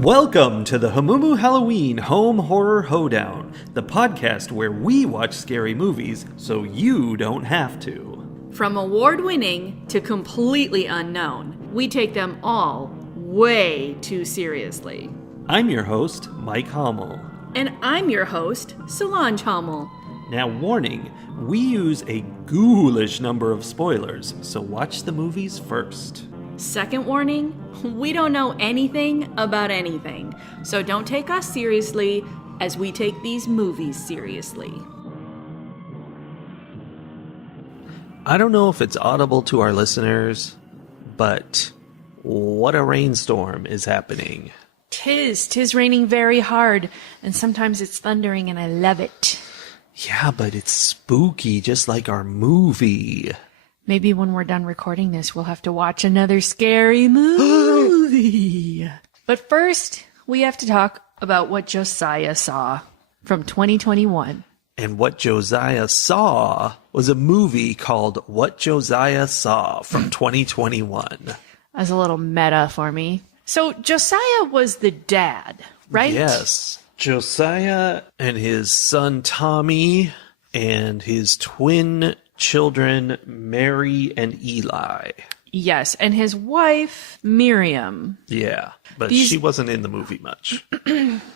Welcome to the Hamumu Halloween Home Horror Hoedown, the podcast where we watch scary movies so you don't have to. From award-winning to completely unknown, we take them all way too seriously. I'm your host, Mike Hommel. And I'm your host, Solange Hommel. Now, warning, we use a ghoulish number of spoilers, so watch the movies first. Second warning, we don't know anything about anything, so don't take us seriously as we take these movies seriously. I don't know if it's audible to our listeners, but what a rainstorm is happening. Tis raining very hard, and sometimes it's thundering, and I love it. Yeah, but it's spooky, just like our movie. Maybe when we're done recording this, we'll have to watch another scary movie. But first, we have to talk about what Josiah Saw from 2021. And what Josiah Saw was a movie called What Josiah Saw from 2021. As a little meta for me. So Josiah was the dad, right? Yes. Josiah and his son Tommy and his twin children, Mary and Eli. Yes, and his wife, Miriam. Yeah, but she wasn't in the movie much.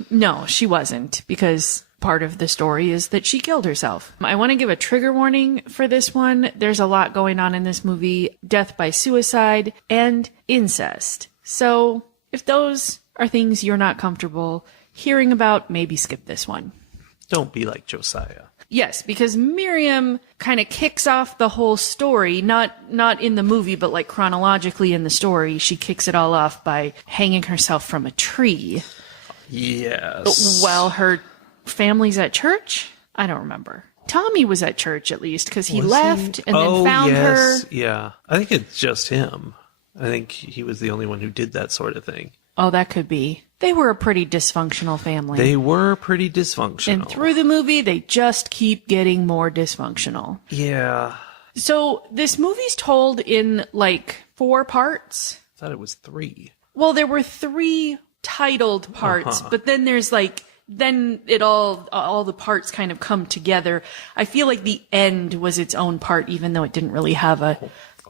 No, she wasn't, because part of the story is that she killed herself. I want to give a trigger warning for this one. There's a lot going on in this movie: death by suicide and incest. So if those are things you're not comfortable hearing about, maybe skip this one. Don't be like Josiah. Yes, because Miriam kind of kicks off the whole story, not in the movie, but like chronologically in the story. She kicks it all off by hanging herself from a tree. Yes. While her family's at church? I don't remember. Tommy was at church, at least, because he left and then found her. Yeah. I think it's just him. I think he was the only one who did that sort of thing. Oh, that could be. They were a pretty dysfunctional family. They were pretty dysfunctional. And through the movie, they just keep getting more dysfunctional. Yeah. So this movie's told in like 4 parts. I thought it was 3. Well, there were 3 titled parts, but then there's like, then it all the parts kind of come together. I feel like the end was its own part, even though it didn't really have a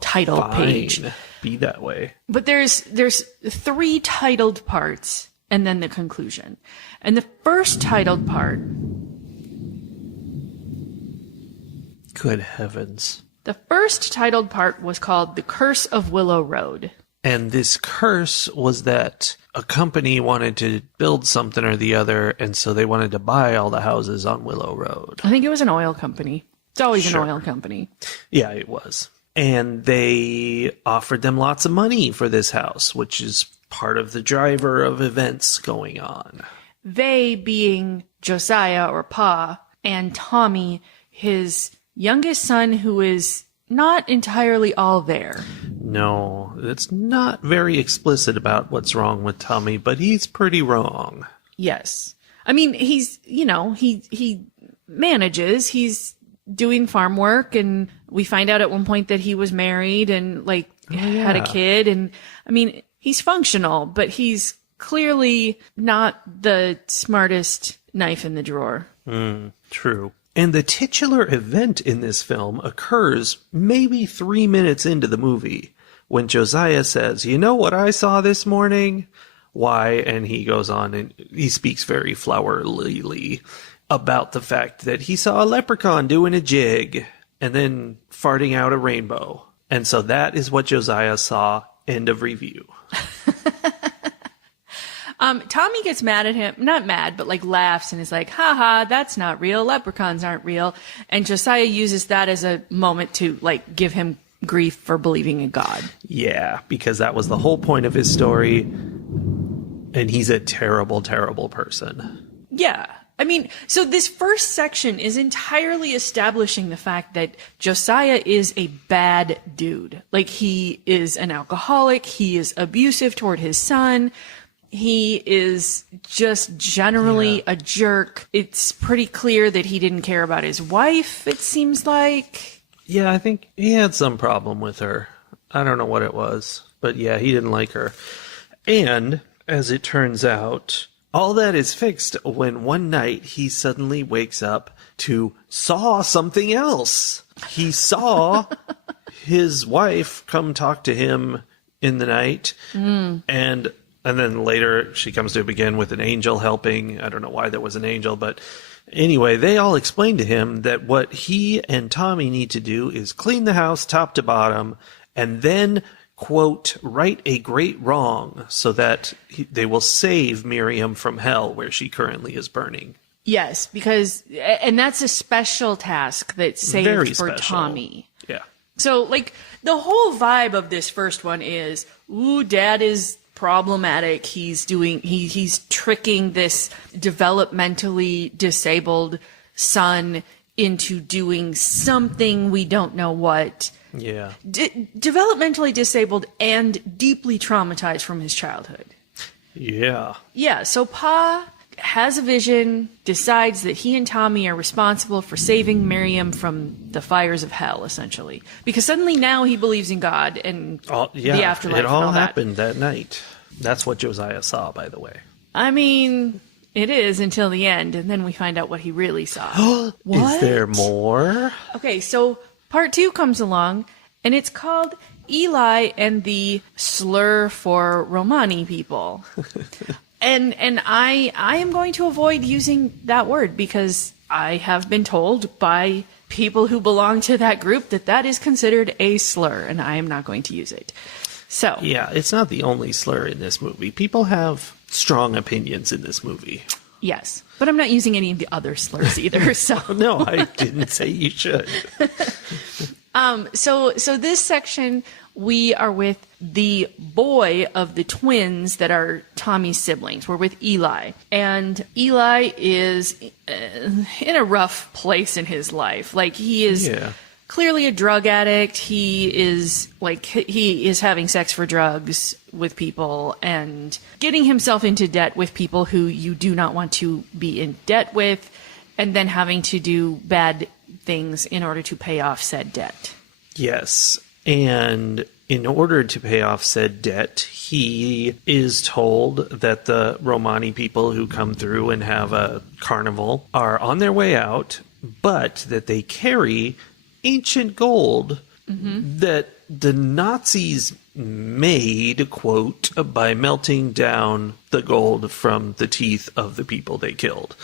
title page. Be that way. But there's 3 titled parts and then the conclusion. And the first titled part. Good heavens. The first titled part was called The Curse of Willow Road. And this curse was that a company wanted to build something or the other, and so they wanted to buy all the houses on Willow Road. I think it was an oil company. It's always an oil company. Yeah, it was. And they offered them lots of money for this house, which is part of the driver of events going on. They being Josiah, or Pa, and Tommy, his youngest son, who is not entirely all there. No, it's not very explicit about what's wrong with Tommy, but he's pretty wrong. Yes. I mean, he's, he manages, he's doing farm work, and we find out at one point that he was married and had a kid, and I mean, he's functional, but he's clearly not the smartest knife in the drawer. True. And the titular event in this film occurs maybe 3 minutes into the movie when Josiah says, "You know what I saw this morning?" Why? And he goes on and he speaks very flowerily about the fact that he saw a leprechaun doing a jig and then farting out a rainbow. And so that is what Josiah saw. End of review. Tommy gets mad at him, not mad, but like laughs and is like, haha, that's not real. Leprechauns aren't real. And Josiah uses that as a moment to like give him grief for believing in God. Yeah, because that was the whole point of his story. And he's a terrible, terrible person. Yeah. I mean, so this first section is entirely establishing the fact that Josiah is a bad dude. Like, he is an alcoholic. He is abusive toward his son. He is just generally a jerk. It's pretty clear that he didn't care about his wife, it seems like. Yeah, I think he had some problem with her. I don't know what it was, but yeah, he didn't like her. And as it turns out, all that is fixed when one night he suddenly wakes up to saw something else. He saw his wife come talk to him in the night, and then later she comes to him again with an angel helping. I don't know why there was an angel, but anyway, they all explain to him that what he and Tommy need to do is clean the house top to bottom and then, quote, right a great wrong so that they will save Miriam from hell where she currently is burning. Yes, and that's a special task that's saved Very for special. Tommy. Yeah. So, like, the whole vibe of this first one is, ooh, Dad is problematic. He's tricking this developmentally disabled son into doing something we don't know what. Yeah. Developmentally disabled and deeply traumatized from his childhood. Yeah. Yeah, so Pa has a vision, decides that he and Tommy are responsible for saving Miriam from the fires of hell, essentially. Because suddenly now he believes in God and the afterlife. It all and all happened that night. That's what Josiah saw, by the way. I mean, it is until the end, and then we find out what he really saw. What? Is there more? Okay, so part 2 comes along, and it's called Eli and the Slur for Romani People. And I am going to avoid using that word because I have been told by people who belong to that group that is considered a slur, and I am not going to use it. So Yeah, it's not the only slur in this movie. People have strong opinions in this movie. yes, but I'm not using any of the other slurs either. So No, I didn't say you should. So this section, we are with the boy of the twins that are Tommy's siblings. We're with Eli. And Eli is in a rough place in his life. Like, he is clearly a drug addict. He is having sex for drugs with people and getting himself into debt with people who you do not want to be in debt with, and then having to do bad things in order to pay off said debt. Yes, and in order to pay off said debt, he is told that the Romani people who come through and have a carnival are on their way out, but that they carry ancient gold that the Nazis made, quote, by melting down the gold from the teeth of the people they killed.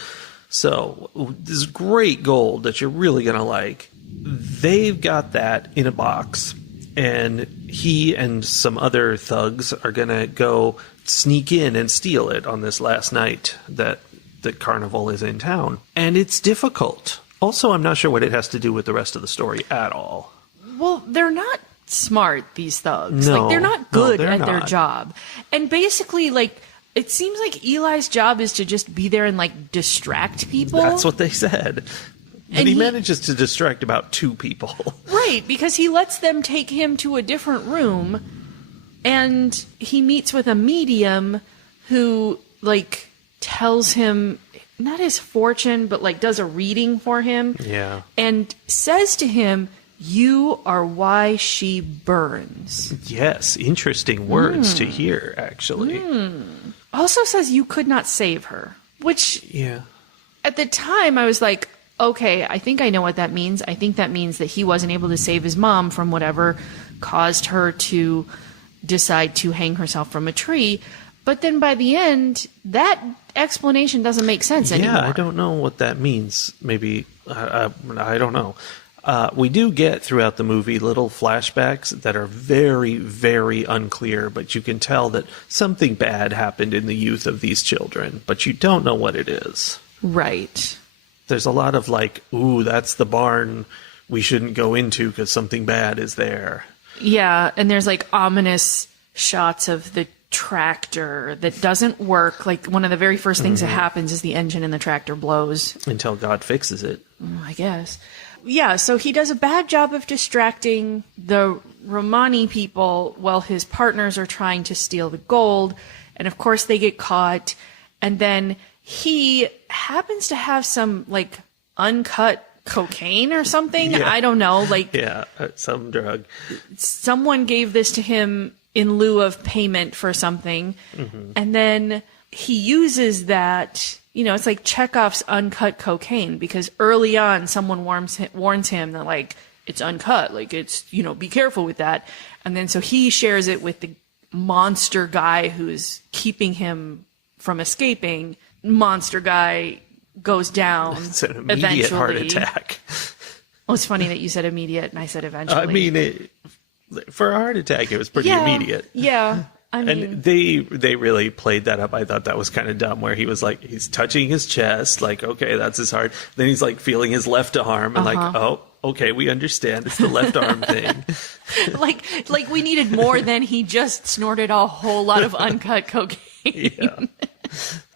So this great gold that you're really going to like, they've got that in a box, and he and some other thugs are going to go sneak in and steal it on this last night that the carnival is in town. And it's difficult. Also, I'm not sure what it has to do with the rest of the story at all. Well, they're not smart, these thugs. No, they're not good they're at their not. job. And basically, it seems like Eli's job is to just be there and, distract people. That's what they said. And he manages to distract about 2 people. Right, because he lets them take him to a different room, and he meets with a medium who, tells him, not his fortune, but, does a reading for him. Yeah. And says to him, "You are why she burns." Yes, interesting words to hear, actually. Also says you could not save her, which Yeah. at the time I was like, okay, I think I know what that means. I think that means that he wasn't able to save his mom from whatever caused her to decide to hang herself from a tree. But then by the end, that explanation doesn't make sense anymore. Yeah, I don't know what that means. Maybe, I don't know. We do get throughout the movie little flashbacks that are very, very unclear, but you can tell that something bad happened in the youth of these children, but you don't know what it is. Right. There's a lot of ooh, that's the barn we shouldn't go into because something bad is there. Yeah, and there's ominous shots of the tractor that doesn't work. One of the very first things that happens is the engine in the tractor blows. Until God fixes it. I guess. Yeah, so he does a bad job of distracting the Romani people while his partners are trying to steal the gold. And of course they get caught. And then he happens to have some uncut cocaine or something. Yeah. I don't know. Yeah, some drug. Someone gave this to him in lieu of payment for something. And then he uses that, it's like Chekhov's uncut cocaine, because early on someone warns him that, like, it's uncut, like, it's, be careful with that. And then so he shares it with the monster guy who's keeping him from escaping. Monster guy goes down. It's an immediate heart attack. Well, it's funny that you said immediate and I said eventually. I mean, for a heart attack, it was pretty immediate. Yeah. I mean, and they really played that up. I thought that was kind of dumb, where he was like, he's touching his chest, like, okay, that's his heart. Then he's like feeling his left arm and like, oh, okay, we understand. It's the left arm thing. like we needed more than he just snorted a whole lot of uncut cocaine. Yeah.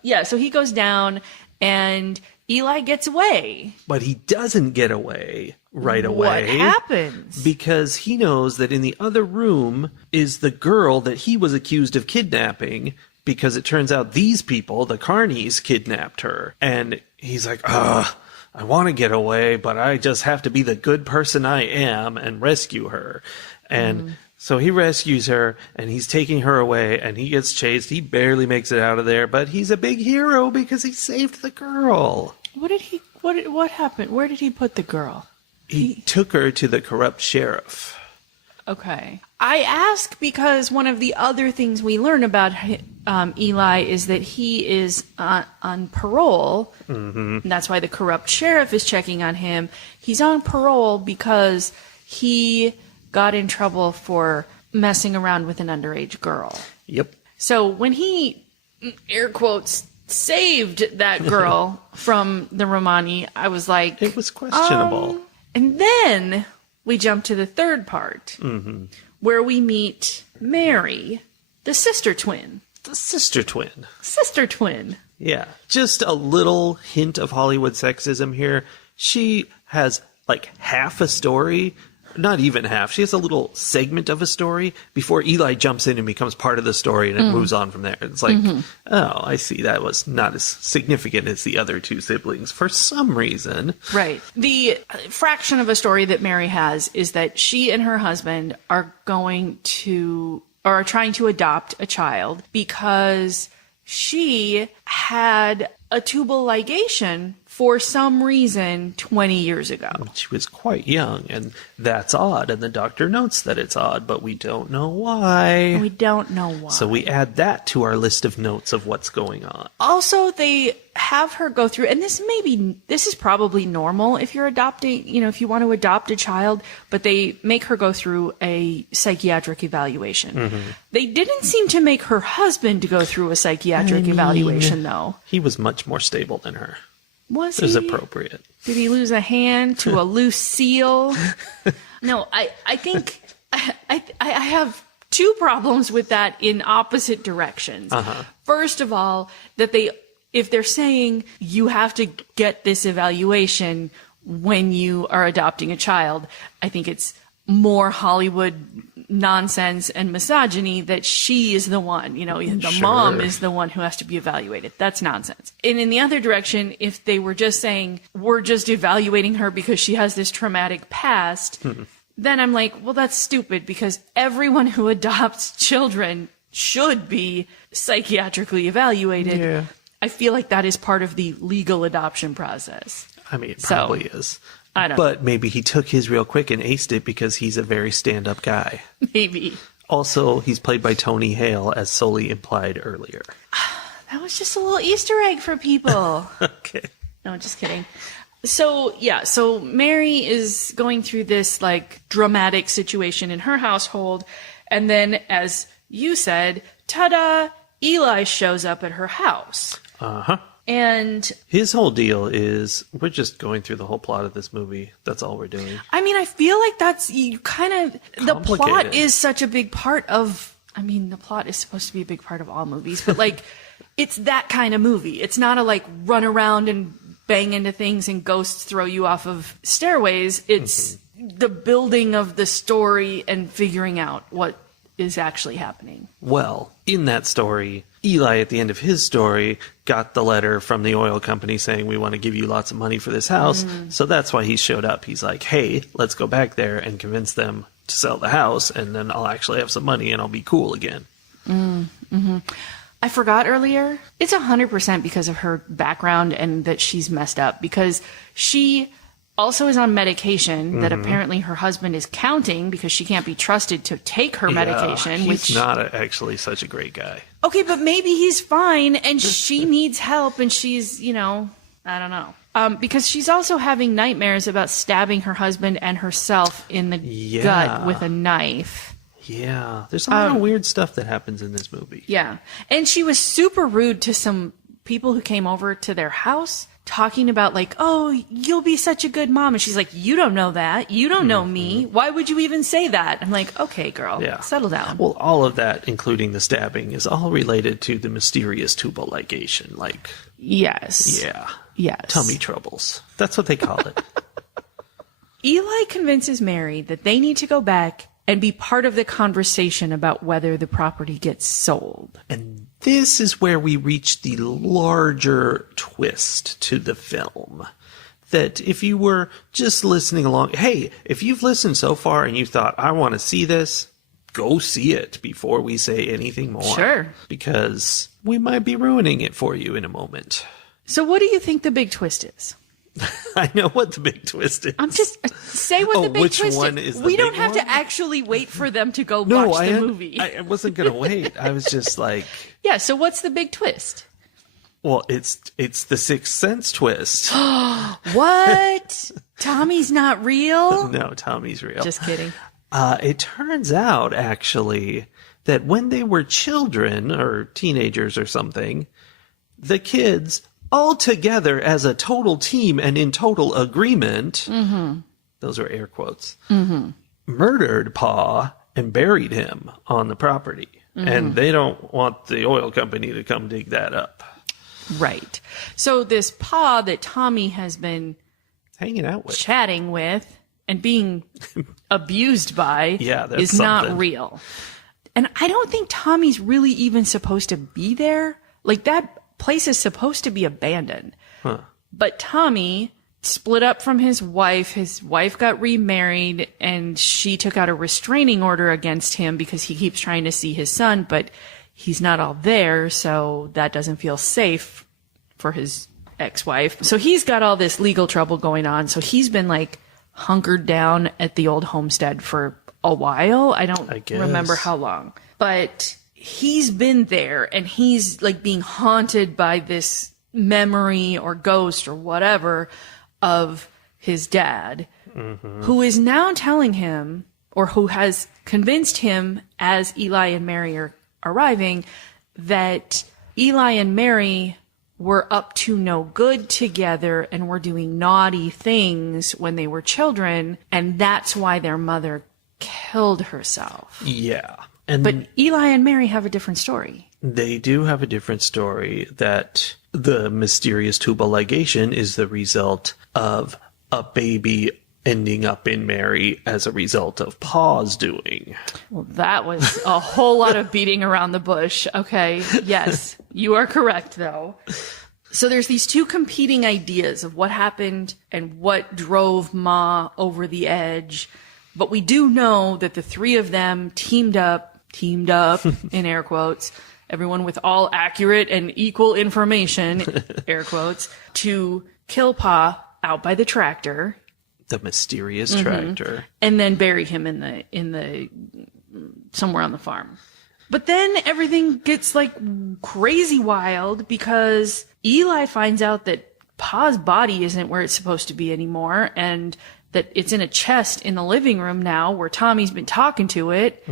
Yeah, so he goes down and Eli gets away. But he doesn't get away right away. What happens? Because he knows that in the other room is the girl that he was accused of kidnapping, because it turns out these people, the Carneys, kidnapped her. And he's like, I want to get away, but I just have to be the good person I am and rescue her. And so he rescues her, and he's taking her away, and he gets chased. He barely makes it out of there, but he's a big hero because he saved the girl. What happened? Where did he put the girl? He took her to the corrupt sheriff. Okay. I ask because one of the other things we learn about Eli is that he is on parole. And that's why the corrupt sheriff is checking on him. He's on parole because he got in trouble for messing around with an underage girl. Yep. So when he, air quotes, saved that girl from the Romani, I was like... It was questionable. And then we jump to the third part, where we meet Mary, the sister twin. The sister twin. Sister twin. Yeah. Just a little hint of Hollywood sexism here. She has like half a story. Not even half. She has a little segment of a story before Eli jumps in and becomes part of the story, and it moves on from there. It's like, oh, I see. That was not as significant as the other two siblings for some reason. Right. The fraction of a story that Mary has is that she and her husband are trying to adopt a child because she had a tubal ligation for some reason 20 years ago. She was quite young, and that's odd, and the doctor notes that it's odd, but we don't know why. We don't know why. So we add that to our list of notes of what's going on. Also, they have her go through, and this is probably normal if you're adopting, if you want to adopt a child, but they make her go through a psychiatric evaluation. They didn't seem to make her husband go through a psychiatric evaluation, though. He was much more stable than her. Was It was he? appropriate. Did he lose a hand to a loose seal? No, I think I have two problems with that in opposite directions. First of all, that if they're saying you have to get this evaluation when you are adopting a child, I think it's more Hollywood nonsense and misogyny that she is the one, the mom is the one who has to be evaluated. That's nonsense. And in the other direction, if they were just saying, we're just evaluating her because she has this traumatic past, then I'm like, well, that's stupid, because everyone who adopts children should be psychiatrically evaluated. Yeah. I feel like that is part of the legal adoption process. I mean, it probably is. I don't know. But maybe he took his real quick and aced it because he's a very stand-up guy. Maybe. Also, he's played by Tony Hale, as Sully implied earlier. That was just a little Easter egg for people. Okay. No, just kidding. So Mary is going through this dramatic situation in her household. And then, as you said, ta-da, Eli shows up at her house. Uh-huh. And his whole deal is, we're just going through the whole plot of this movie. That's all we're doing. I mean, I feel like that's the plot is such a big part of, the plot is supposed to be a big part of all movies, but it's that kind of movie. It's not a run around and bang into things and ghosts throw you off of stairways. It's the building of the story and figuring out what is actually happening. Well, in that story, Eli, at the end of his story, got the letter from the oil company saying, we want to give you lots of money for this house. So that's why he showed up. He's like, hey, let's go back there and convince them to sell the house, and then I'll actually have some money and I'll be cool again. I forgot earlier. It's 100% because of her background and that she's messed up, because she also is on medication that apparently her husband is counting because she can't be trusted to take her medication. He's not actually such a great guy. Okay, but maybe he's fine and she needs help and she's, I don't know. Because she's also having nightmares about stabbing her husband and herself in the gut with a knife. Yeah, there's a lot of weird stuff that happens in this movie. Yeah. And she was super rude to some people who came over to their house, talking about like, oh, you'll be such a good mom. And she's like, you don't know that. You don't know me. Why would you even say that? I'm like, okay, girl, settle down. Well, all of that, including the stabbing, is all related to the mysterious tubal ligation. Like, yes. Yeah. Yes. Tummy troubles. That's what they call it. Eli convinces Mary that they need to go back and be part of the conversation about whether the property gets sold. And this is where we reach the larger twist to the film. That if you were just listening along, hey, if you've listened so far and you thought, I want to see this, go see it before we say anything more. Sure. Because we might be ruining it for you in a moment. So what do you think the big twist is? I know what the big twist is. I'm just say what the big which twist one is. is the We don't big have one? to actually wait for them to go watch the movie. I wasn't going to wait. I was just like, Yeah, so what's the big twist? well, it's the Sixth Sense twist. What? Tommy's not real? No, Tommy's real. Just kidding. It turns out, actually, that when they were children or teenagers or something, the kids, all together as a total team and in total agreement, those are air quotes, murdered Pa and buried him on the property. And they don't want the oil company to come dig that up. Right. So this Pa that Tommy has been Hanging out with. chatting with and being abused by that's is not something. real. And I don't think Tommy's really even supposed to be there. Like, that place is supposed to be abandoned. But Tommy split up from his wife. His wife got remarried and she took out a restraining order against him because he keeps trying to see his son, but he's not all there. So that doesn't feel safe for his ex-wife. So he's got all this legal trouble going on. So he's been like hunkered down at the old homestead for a while. I don't remember how long, but he's been there and he's like being haunted by this memory or ghost or whatever of his dad, who is now telling him, or who has convinced him as Eli and Mary are arriving, that Eli and Mary were up to no good together and were doing naughty things when they were children, and that's why their mother killed herself. Yeah. And But Eli and Mary have a different story. they do have a different story, that the mysterious tubal ligation is the result of a baby ending up in Mary as a result of Pa's doing. Well, that was a whole lot of beating around the bush. Okay, yes, you are correct, though. So there's these two competing ideas of what happened and what drove Ma over the edge. But we do know that the three of them teamed up, in air quotes, everyone with all accurate and equal information, air quotes, to kill Pa out by the tractor. The mysterious tractor. And then bury him in the somewhere on the farm. But then everything gets like crazy wild because Eli finds out that Pa's body isn't where it's supposed to be anymore, and that it's in a chest in the living room now where Tommy's been talking to it.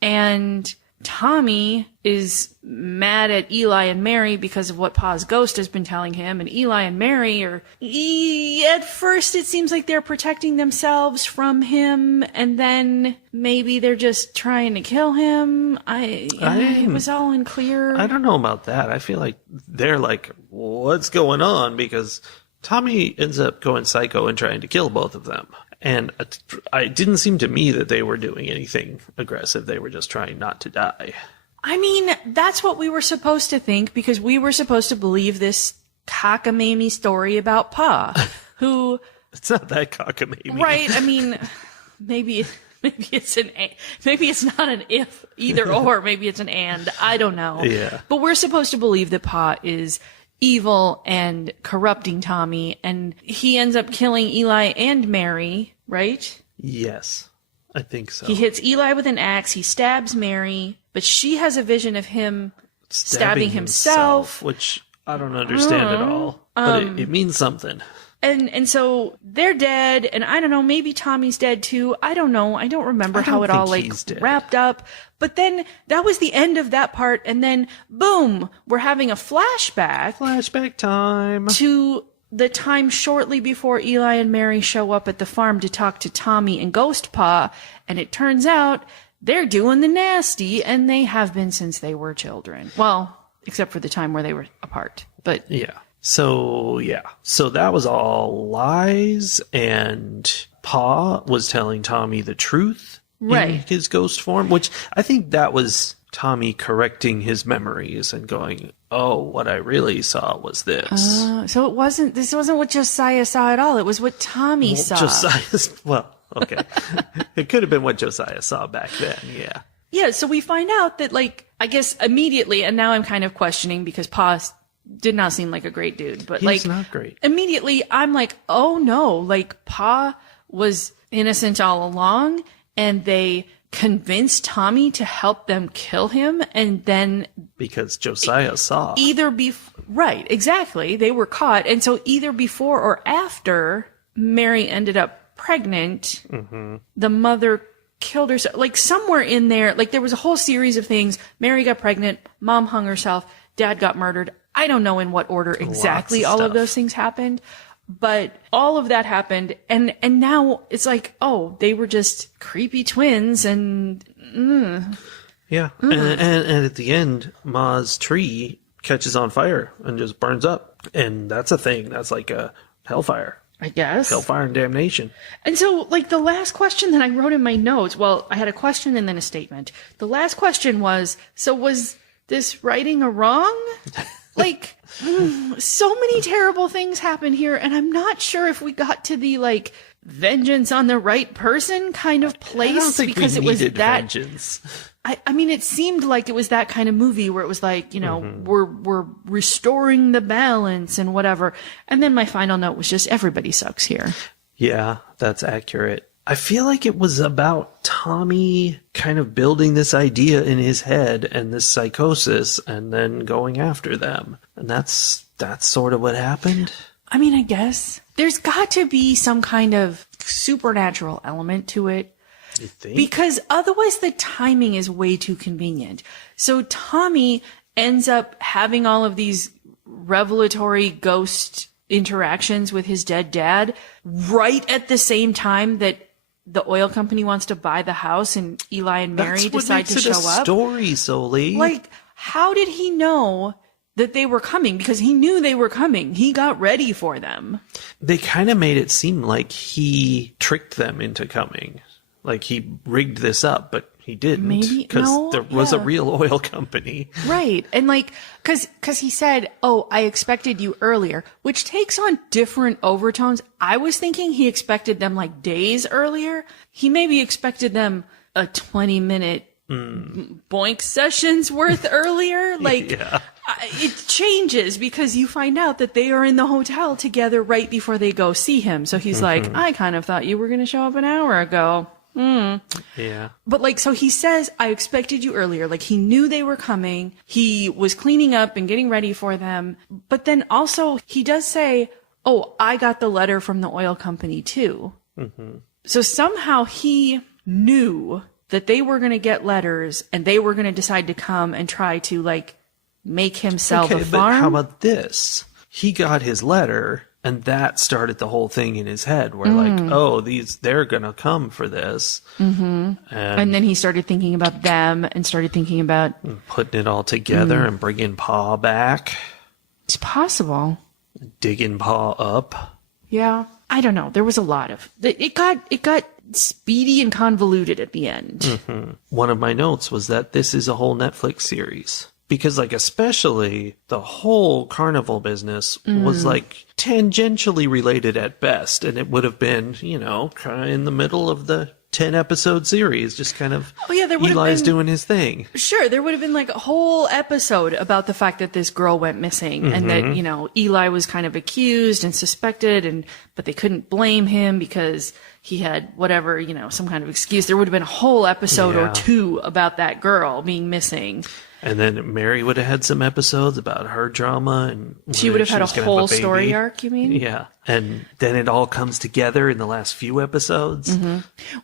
And Tommy is mad at Eli and Mary because of what Pa's ghost has been telling him. And Eli and Mary are, at first it seems like they're protecting themselves from him. And then maybe they're just trying to kill him. It was all unclear. I don't know about that. I feel like they're like, what's going on? Because Tommy ends up going psycho and trying to kill both of them. And it didn't seem to me that they were doing anything aggressive. They were just trying not to die. I mean, that's what we were supposed to think because we were supposed to believe this cockamamie story about Pa, who... It's not that cockamamie. Right, I mean, maybe Maybe it's not an if, either or. Maybe it's an and. I don't know. Yeah. But we're supposed to believe that Pa is evil and corrupting Tommy, and he ends up killing Eli and Mary, right? Yes, I think so. He hits Eli with an axe. He stabs Mary, but she has a vision of him stabbing himself, which I don't understand at all. But it means something. And so they're dead, and I don't know, maybe Tommy's dead too. I don't know. I don't remember how it all wrapped up. But then that was the end of that part, and then boom, we're having a flashback. Flashback time. To the time shortly before Eli and Mary show up at the farm to talk to Tommy and Ghost Pa, and it turns out they're doing the nasty, and they have been since they were children. Well, except for the time where they were apart. But yeah. So that was all lies, and Pa was telling Tommy the truth in his ghost form, which I think that was Tommy correcting his memories and going, oh, what I really saw was this. So this wasn't what Josiah saw at all. It was what Tommy saw. Okay. It could have been what Josiah saw back then, yeah. Yeah, so we find out that, like, I guess immediately, and now I'm kind of questioning because Pa did not seem like a great dude, but he's not great. Immediately I'm like, oh no, like Pa was innocent all along, and they convinced Tommy to help them kill him, and then because Josiah saw right, exactly, they were caught, and so either before or after Mary ended up pregnant, the mother killed herself, like somewhere in there, like there was a whole series of things. Mary got pregnant, mom hung herself, dad got murdered. I don't know in what order exactly all of those things happened, but all of that happened. And now it's like, oh, they were just creepy twins and, Yeah. And at the end, Ma's tree catches on fire and just burns up. And that's a thing. That's like a hellfire. I guess. Hellfire and damnation. And so, like, the last question that I wrote in my notes, well, I had a question and then a statement. The last question was, so was this writing a wrong? Like, so many terrible things happened here, and I'm not sure if we got to the, like, vengeance on the right person kind of place. I don't think because we it was needed that vengeance. I mean, it seemed like it was that kind of movie where it was like, you know, we're restoring the balance and whatever. And then my final note was just everybody sucks here. Yeah, that's accurate. I feel like it was about Tommy kind of building this idea in his head and this psychosis and then going after them. And that's sort of what happened. I mean, I guess there's got to be some kind of supernatural element to it. You think? Because otherwise the timing is way too convenient. So Tommy ends up having all of these revelatory ghost interactions with his dead dad right at the same time that the oil company wants to buy the house and Eli and Mary decide to show up. That's what makes it a story, Soli. Like, how did he know that they were coming? Because he knew they were coming. He got ready for them. They kind of made it seem like he tricked them into coming. Like he rigged this up, but he didn't. Maybe, because there was a real oil company. Right. And like, cause he said, oh, I expected you earlier, which takes on different overtones. I was thinking he expected them like days earlier. He maybe expected them a 20-minute boink sessions worth earlier. Like, it changes because you find out that they are in the hotel together right before they go see him. So he's like, I kind of thought you were going to show up an hour ago. Yeah. But like, so he says, I expected you earlier. Like he knew they were coming. He was cleaning up and getting ready for them. But then also he does say, oh, I got the letter from the oil company too. So somehow he knew that they were going to get letters and they were going to decide to come and try to like make him sell the farm. But how about this? He got his letter. And that started the whole thing in his head where like, oh, they're going to come for this. And then he started thinking about them and started thinking about putting it all together and bringing Pa back. It's possible. Digging Pa up. Yeah. I don't know. There was a lot of, it got speedy and convoluted at the end. One of my notes was that this is a whole Netflix series. Because, like, especially the whole carnival business was, like, tangentially related at best. And it would have been, you know, kind of in the middle of the 10 episode series, just kind of there would Eli's have been, doing his thing. Sure, there would have been like a whole episode about the fact that this girl went missing and that, Eli was kind of accused and suspected, but they couldn't blame him because he had whatever, some kind of excuse. There would have been a whole episode or two about that girl being missing. And then Mary would have had some episodes about her drama, and she would have had a whole story arc, you mean? Yeah. And then it all comes together in the last few episodes.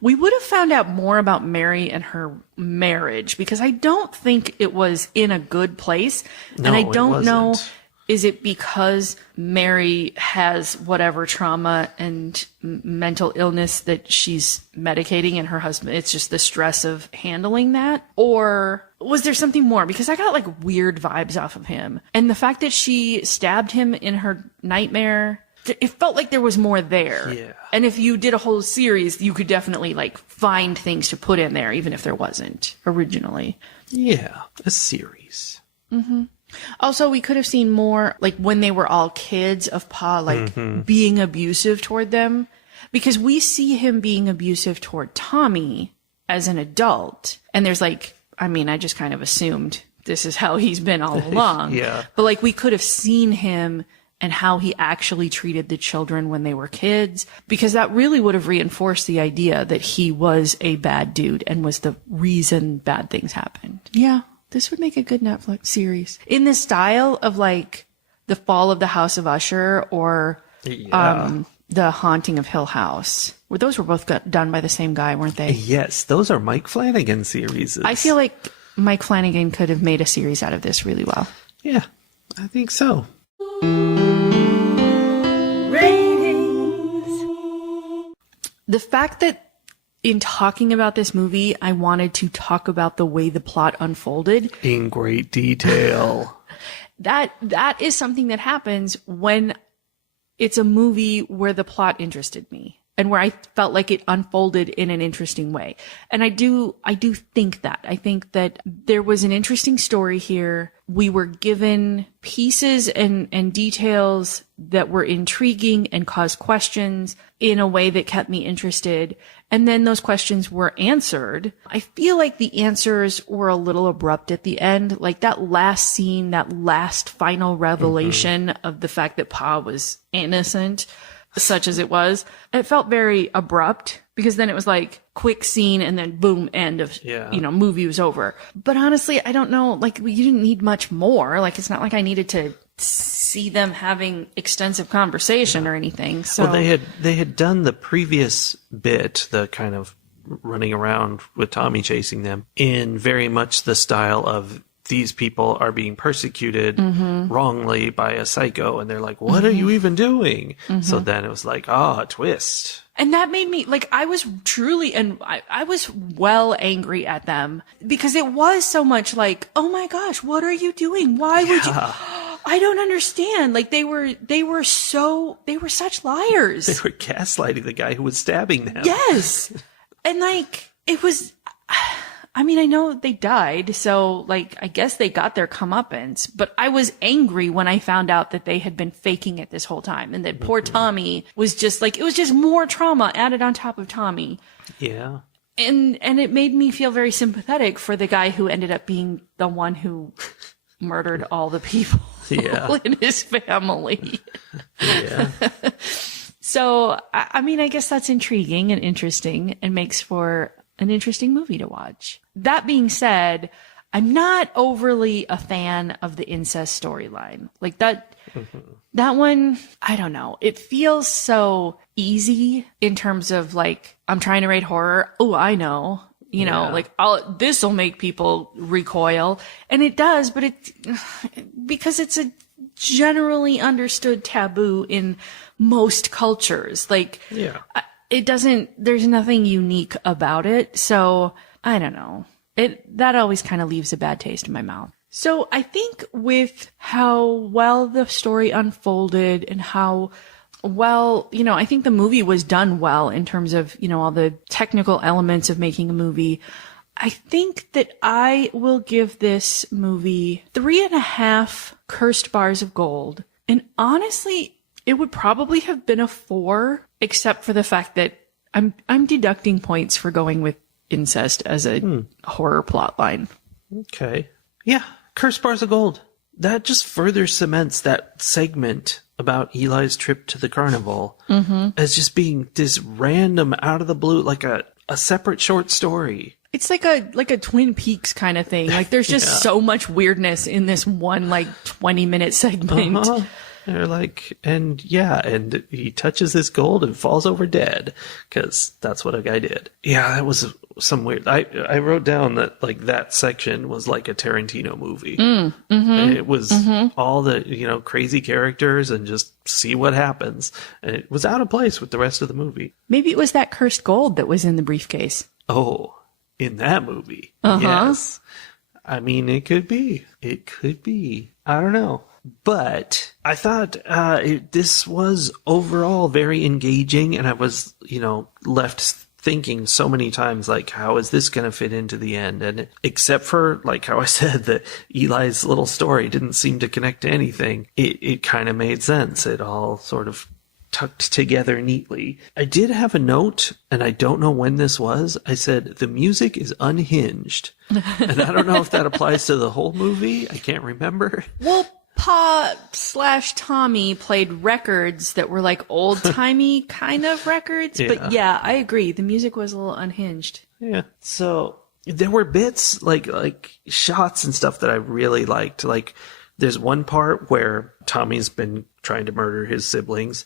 We would have found out more about Mary and her marriage, because I don't think it was in a good place. No, and I don't know, wasn't. is it because Mary has whatever trauma and mental illness that she's medicating, and her husband, it's just the stress of handling that? Or was there something more? Because I got like weird vibes off of him. And the fact that she stabbed him in her nightmare, it felt like there was more there. Yeah. And if you did a whole series, you could definitely like find things to put in there, even if there wasn't originally. Yeah, a series. Also, we could have seen more, like when they were all kids, of Pa, like being abusive toward them, because we see him being abusive toward Tommy as an adult. And there's like, I just kind of assumed this is how he's been all along. Yeah. But like we could have seen him and how he actually treated the children when they were kids, because that really would have reinforced the idea that he was a bad dude and was the reason bad things happened. Yeah. This would make a good Netflix series in the style of like The Fall of the House of Usher or The Haunting of Hill House. Well, those were both done by the same guy, weren't they? Yes, those are Mike Flanagan series. I feel like Mike Flanagan could have made a series out of this really well. Yeah, I think so. Ratings. The fact that in talking about this movie, I wanted to talk about the way the plot unfolded. In great detail. That is something that happens when it's a movie where the plot interested me and where I felt like it unfolded in an interesting way. And I do think that. I think that there was an interesting story here. We were given pieces and details that were intriguing and caused questions in a way that kept me interested. And then those questions were answered. I feel like the answers were a little abrupt at the end. Like that last scene, that last final revelation of the fact that Pa was innocent, such as it was, it felt very abrupt, because then it was like quick scene and then boom, end of, movie was over. But honestly, I don't know, like you didn't need much more. Like it's not like I needed to see them having extensive conversation or anything. So well, they had done the previous bit, the kind of running around with Tommy chasing them, in very much the style of these people are being persecuted wrongly by a psycho, and they're like, what are you even doing? So then it was like, a twist. And that made me, like, I was truly, and I was well angry at them, because it was so much like, oh my gosh, what are you doing? Why would you? I don't understand. Like they were such liars. They were gaslighting the guy who was stabbing them. Yes. And like, it was, I know they died, so like, I guess they got their comeuppance, but I was angry when I found out that they had been faking it this whole time, and that poor Tommy was just like, it was just more trauma added on top of Tommy. Yeah. And it made me feel very sympathetic for the guy who ended up being the one who murdered all the people in his family. Yeah. So, I guess that's intriguing and interesting and makes for an interesting movie to watch. That being said, I'm not overly a fan of the incest storyline. Like that one, I don't know. It feels so easy in terms of like, I'm trying to rate horror. Oh, I know. Like this will make people recoil. And it does, but because it's a generally understood taboo in most cultures. Like, there's nothing unique about it. So I don't know. That always kind of leaves a bad taste in my mouth. So I think with how well the story unfolded and how well, I think the movie was done well in terms of, all the technical elements of making a movie. I think that I will give this movie 3.5 cursed bars of gold. And honestly, it would probably have been a 4, except for the fact that I'm deducting points for going with incest as a horror plot line. Okay. Yeah. Cursed Bars of Gold. That just further cements that segment about Eli's trip to the carnival as just being this random out of the blue, like a separate short story. It's like a Twin Peaks kind of thing. Like there's just so much weirdness in this one 20-minute segment. They're like, and he touches this gold and falls over dead because that's what a guy did. Yeah, that was some weird. I wrote down that that section was like a Tarantino movie. And it was all the crazy characters and just see what happens. And it was out of place with the rest of the movie. Maybe it was that cursed gold that was in the briefcase. Oh, in that movie, yes. I mean, it could be. It could be. I don't know. But I thought this was overall very engaging, and I was, left thinking so many times, how is this going to fit into the end? And except for, how I said, that Eli's little story didn't seem to connect to anything, it kind of made sense. It all sort of tucked together neatly. I did have a note, and I don't know when this was. I said, the music is unhinged. And I don't know if that applies to the whole movie. I can't remember. Well, Pa/Tommy played records that were old-timey kind of records. Yeah. But yeah, I agree. The music was a little unhinged. Yeah. So there were bits like shots and stuff that I really liked. There's one part where Tommy's been trying to murder his siblings,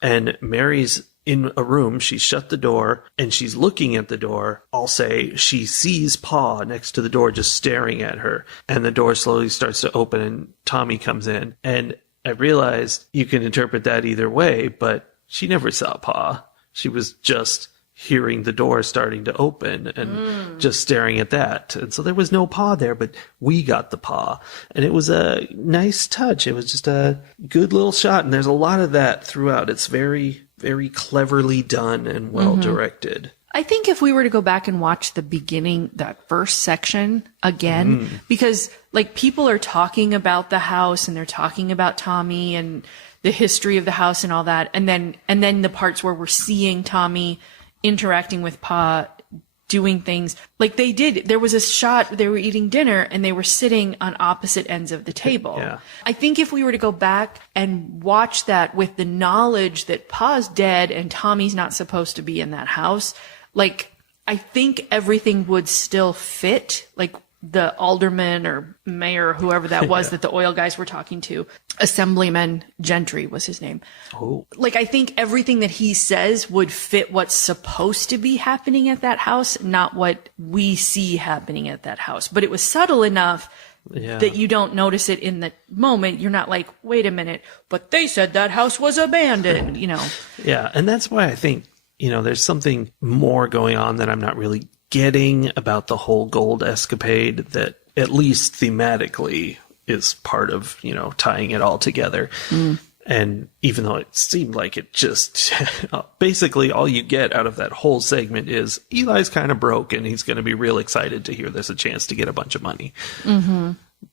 and Mary's in a room. She shut the door and she's looking at the door. I'll say she sees Pa next to the door just staring at her, and the door slowly starts to open and Tommy comes in. And I realized you can interpret that either way, but she never saw Pa. She was just hearing the door starting to open and just staring at that. And so there was no Pa there, but we got the Pa. And it was a nice touch. It was just a good little shot. And there's a lot of that throughout. It's very, very cleverly done and well directed. I think if we were to go back and watch the beginning, that first section again, because people are talking about the house and they're talking about Tommy and the history of the house and all that. And then the parts where we're seeing Tommy interacting with Pa, doing things they did. There was a shot, they were eating dinner and they were sitting on opposite ends of the table. Yeah. I think if we were to go back and watch that with the knowledge that Pa's dead and Tommy's not supposed to be in that house, I think everything would still fit. The alderman or mayor, whoever that was that the oil guys were talking to, Assemblyman Gentry was his name. Oh. I think everything that he says would fit what's supposed to be happening at that house, not what we see happening at that house. But it was subtle enough that you don't notice it in the moment. You're not like, wait a minute, but they said that house was abandoned, Yeah, and that's why I think, there's something more going on that I'm not really getting about the whole gold escapade that at least thematically is part of, tying it all together. And even though it seemed like it just basically all you get out of that whole segment is Eli's kind of broke and he's going to be real excited to hear there's a chance to get a bunch of money.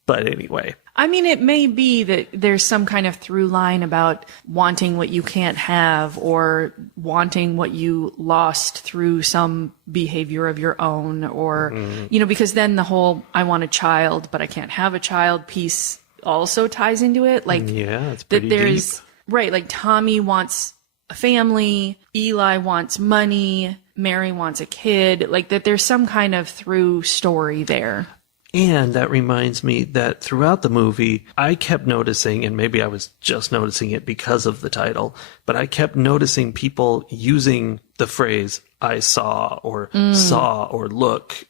But anyway. I mean, it may be that there's some kind of through line about wanting what you can't have or wanting what you lost through some behavior of your own or, because then the whole I want a child, but I can't have a child piece also ties into it. It's pretty deep. Right. Tommy wants a family. Eli wants money. Mary wants a kid. That there's some kind of through story there. And that reminds me that throughout the movie, I kept noticing, and maybe I was just noticing it because of the title, but I kept noticing people using the phrase, I saw or look,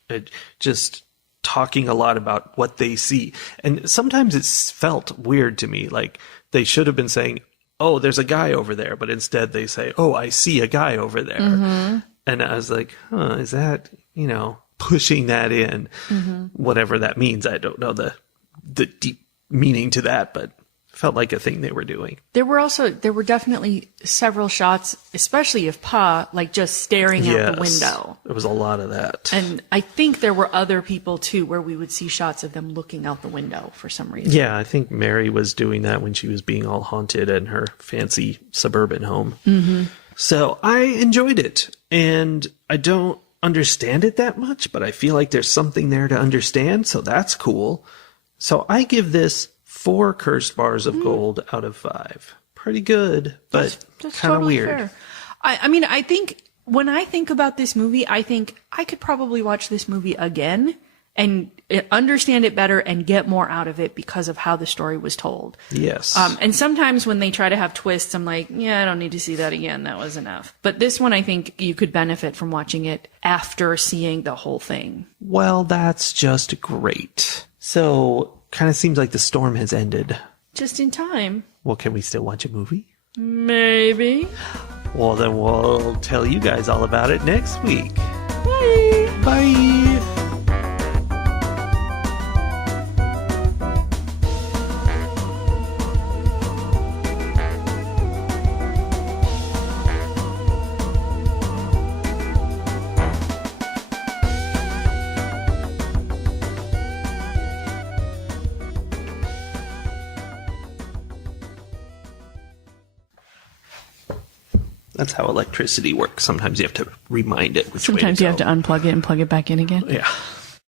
just talking a lot about what they see. And sometimes it felt weird to me, they should have been saying, oh, there's a guy over there, but instead they say, oh, I see a guy over there. And I was like, is that, pushing that in, whatever that means. I don't know the deep meaning to that, but felt like a thing they were doing. There were definitely several shots, especially of Pa, just staring out the window. There was a lot of that. And I think there were other people too, where we would see shots of them looking out the window for some reason. Yeah, I think Mary was doing that when she was being all haunted in her fancy suburban home. So I enjoyed it. and I don't understand it that much, but I feel like there's something there to understand, so that's cool. So I give this 4 cursed bars of gold out of 5. Pretty good, but that's kind of totally weird. fair. I mean, I think when I think about this movie, I think I could probably watch this movie again and understand it better and get more out of it because of how the story was told. Yes. And sometimes when they try to have twists, I'm like, yeah, I don't need to see that again. That was enough. But this one, I think you could benefit from watching it after seeing the whole thing. Well, that's just great. So, kind of seems like the storm has ended. Just in time. Well, can we still watch a movie? Maybe. Well, then we'll tell you guys all about it next week. Bye. Bye. That's how electricity works. Sometimes you have to remind it which way to go. Sometimes you have to unplug it and plug it back in again. Yeah.